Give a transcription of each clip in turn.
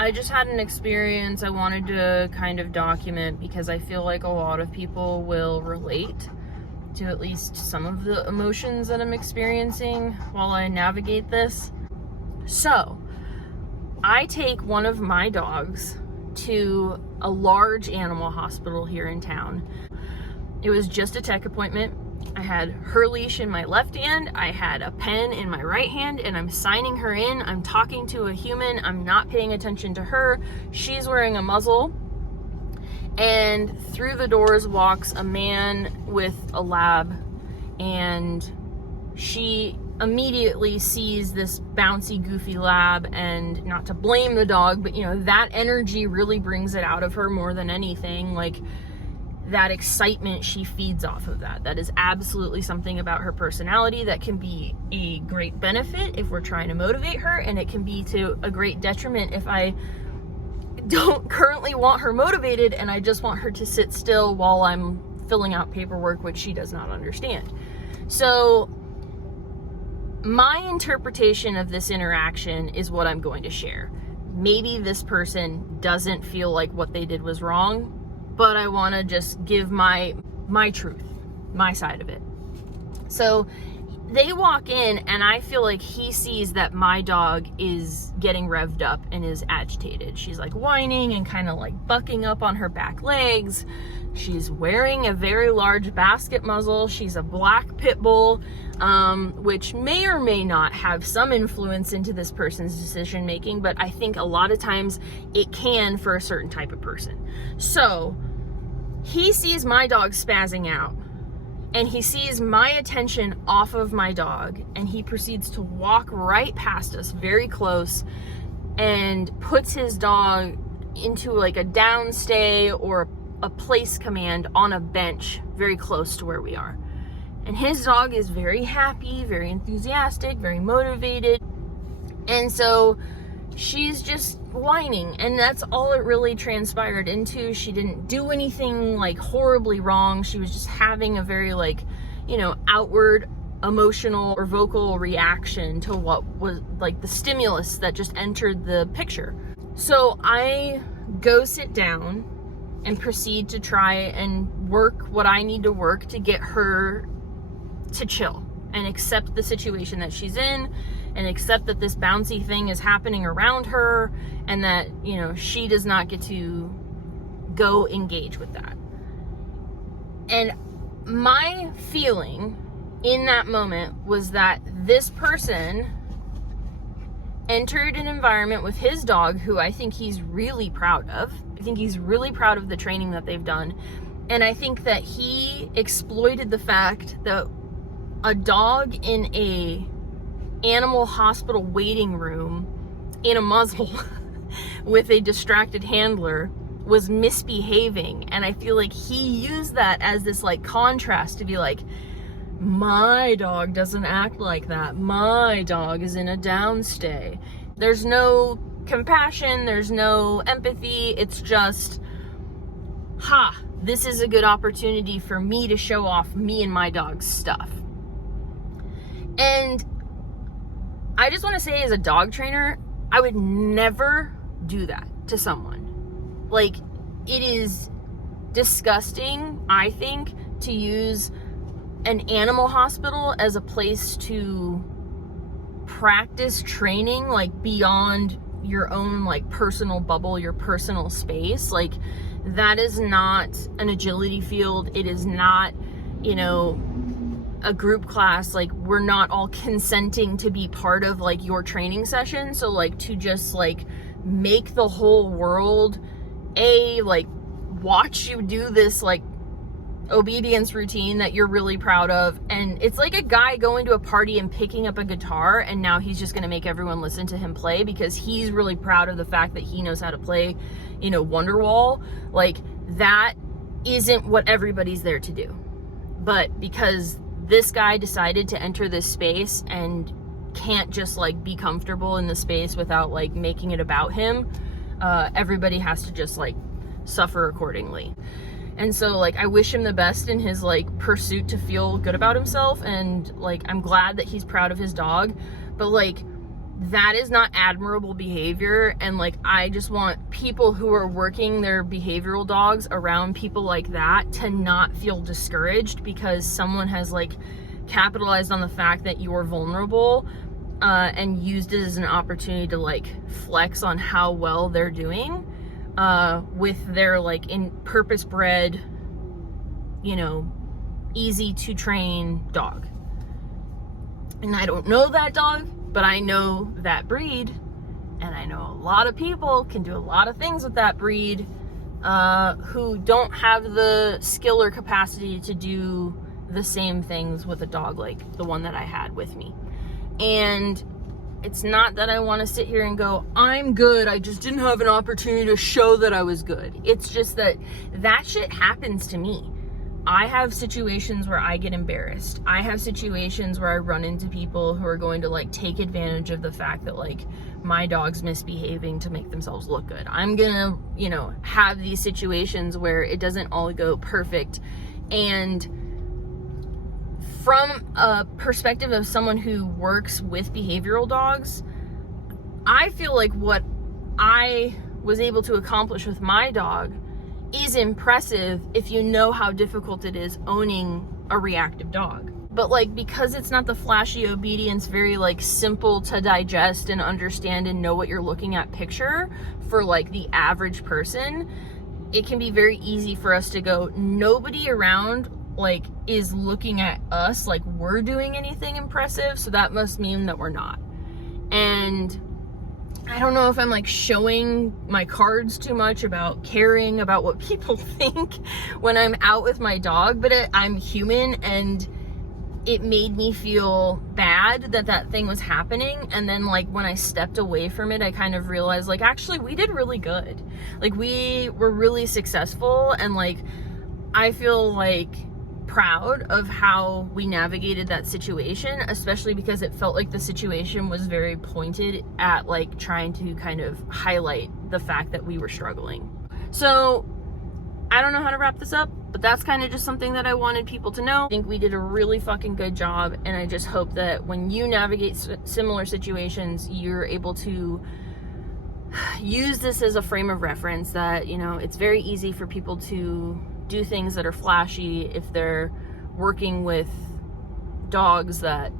I just had an experience I wanted to kind of document because I feel like a lot of people will relate to at least some of the emotions that I'm experiencing while I navigate this. So, I take one of my dogs to a large animal hospital here in town. It was just a tech appointment. I had her leash in my left hand, I had a pen in my right hand, and I'm signing her in. I'm talking to a human, I'm not paying attention to her. She's wearing a muzzle, and through the doors walks a man with a lab, and she immediately sees this bouncy, goofy lab, and not to blame the dog, but you know, that energy really brings it out of her more than anything. Like, that excitement, she feeds off of that. That is absolutely something about her personality that can be a great benefit if we're trying to motivate her, and it can be to a great detriment if I don't currently want her motivated and I just want her to sit still while I'm filling out paperwork, which she does not understand. So my interpretation of this interaction is what I'm going to share. Maybe this person doesn't feel like what they did was wrong, but I want to just give my truth, my side of it. So they walk in, and I feel like he sees that my dog is getting revved up and is agitated. She's like whining and kind of like bucking up on her back legs. She's wearing a very large basket muzzle. She's a black pit bull, which may or may not have some influence into this person's decision making, but I think a lot of times it can for a certain type of person. So he sees my dog spazzing out, and he sees my attention off of my dog, and he proceeds to walk right past us, very close, and puts his dog into like a downstay or a place command on a bench very close to where we are. And his dog is very happy, very enthusiastic, very motivated. And so she's just whining, and that's all it really transpired into. She didn't do anything like horribly wrong. She was just having a very like, you know, outward emotional or vocal reaction to what was like the stimulus that just entered the picture. So I go sit down and proceed to try and work what I need to work to get her to chill and accept the situation that she's in, and accept that this bouncy thing is happening around her, and that, you know, she does not get to go engage with that. And my feeling in that moment was that this person entered an environment with his dog, who I think he's really proud of. I think he's really proud of the training that they've done. And I think that he exploited the fact that a dog in a animal hospital waiting room in a muzzle with a distracted handler was misbehaving. And I feel like he used that as this like contrast to be like, my dog doesn't act like that. My dog is in a downstay. There's no compassion, there's no empathy. It's just, this is a good opportunity for me to show off me and my dog's stuff. And I just want to say, as a dog trainer, I would never do that to someone. Like, it is disgusting, I think, to use an animal hospital as a place to practice training, like beyond your own like personal bubble, your personal space. Like, that is not an agility field. It is not, you know, a group class. Like, we're not all consenting to be part of like your training session. So like, to just like make the whole world like watch you do this like obedience routine that you're really proud of. And it's like a guy going to a party and picking up a guitar, and now he's just going to make everyone listen to him play because he's really proud of the fact that he knows how to play, you know, Wonderwall. Like, that isn't what everybody's there to do. But because this guy decided to enter this space and can't just like be comfortable in the space without like making it about him, everybody has to just like suffer accordingly. And so like, I wish him the best in his like pursuit to feel good about himself, and like, I'm glad that he's proud of his dog. But like, that is not admirable behavior. And like, I just want people who are working their behavioral dogs around people like that to not feel discouraged because someone has like capitalized on the fact that you're vulnerable and used it as an opportunity to like flex on how well they're doing with their like in purpose bred, you know, easy to train dog. And I don't know that dog, but I know that breed, and I know a lot of people can do a lot of things with that breed who don't have the skill or capacity to do the same things with a dog like the one that I had with me. And it's not that I want to sit here and go, I'm good, I just didn't have an opportunity to show that I was good. It's just that shit happens to me. I have situations where I get embarrassed. I have situations where I run into people who are going to like take advantage of the fact that like my dog's misbehaving to make themselves look good. I'm gonna, you know, have these situations where it doesn't all go perfect. And from a perspective of someone who works with behavioral dogs, I feel like what I was able to accomplish with my dog is impressive if you know how difficult it is owning a reactive dog. But like, because it's not the flashy obedience, very like simple to digest and understand and know what you're looking at picture for like the average person, it can be very easy for us to go, nobody around like is looking at us like we're doing anything impressive, so that must mean that we're not. And I don't know if I'm like showing my cards too much about caring about what people think when I'm out with my dog, but I'm human, and it made me feel bad that thing was happening. And then like when I stepped away from it, I kind of realized like, actually we did really good. Like we were really successful, and like I feel like proud of how we navigated that situation, especially because it felt like the situation was very pointed at like trying to kind of highlight the fact that we were struggling. So I don't know how to wrap this up, but that's kind of just something that I wanted people to know. I think we did a really fucking good job, and I just hope that when you navigate similar situations, you're able to use this as a frame of reference that, you know, it's very easy for people to do things that are flashy if they're working with dogs that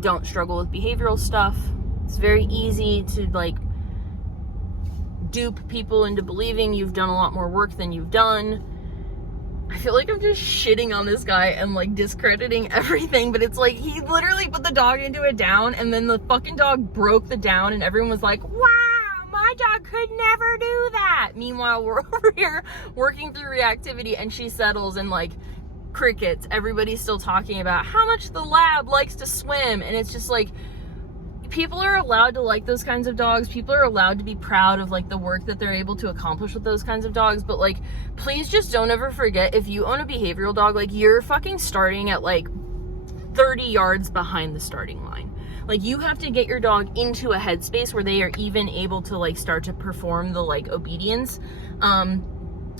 don't struggle with behavioral stuff. It's very easy to like dupe people into believing you've done a lot more work than you've done. I feel like I'm just shitting on this guy and like discrediting everything, but it's like he literally put the dog into a down, and then the fucking dog broke the down, and everyone was like, wow, my dog could never do that. Meanwhile, we're over here working through reactivity, and she settles, and like crickets, everybody's still talking about how much the lab likes to swim. And it's just like, people are allowed to like those kinds of dogs. People are allowed to be proud of like the work that they're able to accomplish with those kinds of dogs. But like, please just don't ever forget, if you own a behavioral dog, like you're fucking starting at like 30 yards behind the starting line. Like you have to get your dog into a headspace where they are even able to like start to perform the like obedience.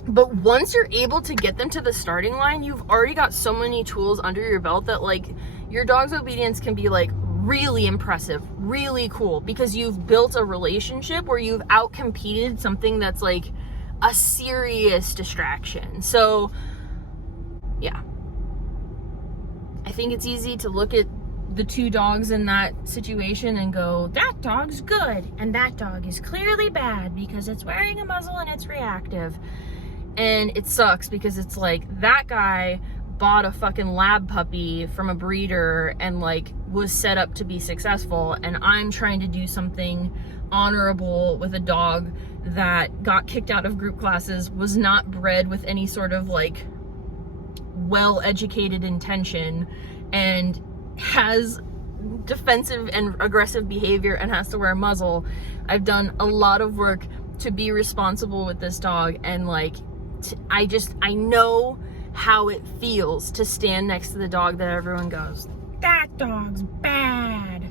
But once you're able to get them to the starting line, you've already got so many tools under your belt that like your dog's obedience can be like really impressive, really cool, because you've built a relationship where you've outcompeted something that's like a serious distraction. So yeah, I think it's easy to look at the two dogs in that situation and go, that dog's good and that dog is clearly bad because it's wearing a muzzle and it's reactive. And it sucks because it's like, that guy bought a fucking lab puppy from a breeder and like was set up to be successful, and I'm trying to do something honorable with a dog that got kicked out of group classes, was not bred with any sort of like well-educated intention, and has defensive and aggressive behavior and has to wear a muzzle. I've done a lot of work to be responsible with this dog, and like I know how it feels to stand next to the dog that everyone goes, that dog's bad.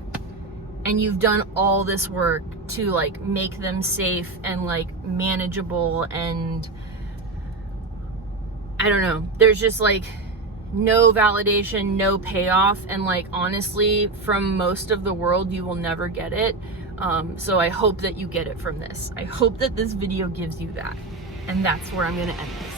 And you've done all this work to like make them safe and like manageable, and I don't know, there's just like, no validation, no payoff, and like honestly from most of the world you will never get it. So I hope that you get it from this. I hope that this video gives you that, and that's where I'm gonna end it.